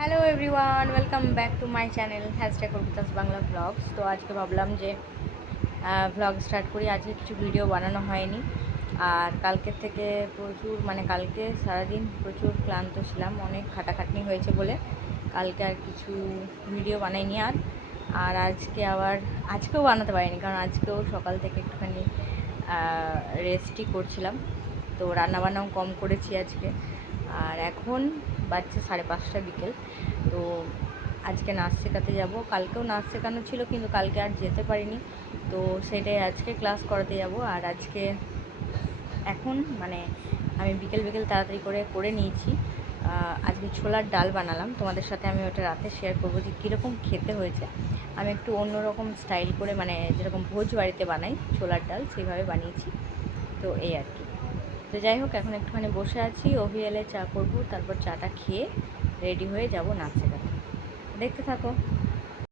Hello everyone, welcome back to my channel hashtag Kabita's Bangla blogs. তো আজকে ভাবলাম যে ব্লগ স্টার্ট করি। আজকে কিছু ভিডিও বানানো হয়নি, আর কালকের থেকে প্রচুর কালকে সারাদিন প্রচুর ক্লান্ত ছিলাম, অনেক খাটাখাটনি হয়েছে বলে কালকে আর কিছু ভিডিও বানাইনি। আর আজকেও বানাতে পারিনি, কারণ আজকেও সকাল থেকে একটুখানি রেস্টই করছিলাম। তো রান্নাবান্নাও কম করেছি আজকে। আর এখন বাজছে 5:30 বিকেল। তো আজকে নাচ শেখাতে যাব। কালকেও নাচ শেখানো ছিল, কিন্তু কালকে আর যেতে পারিনি। তো সেটাই আজকে ক্লাস করাতে যাব। আর আজকে এখন আমি বিকেল তাড়াতাড়ি করে নিয়েছি। আজকে ছোলার ডাল বানালাম, তোমাদের সাথে আমি ওটা রাতে শেয়ার করবো যে কীরকম খেতে হয়েছে। আমি একটু অন্যরকম স্টাইল করে, যেরকম ভোজ বাড়িতে বানাই ছোলার ডাল, সেইভাবে বানিয়েছি। তো এই আর কি। তো যাই হোক, এখন একটুখানি বসে আছি, অভিএলে চা করব, তারপর চাটা খেয়ে রেডি হয়ে যাব নাচ শেখাতে। দেখতে থাকো।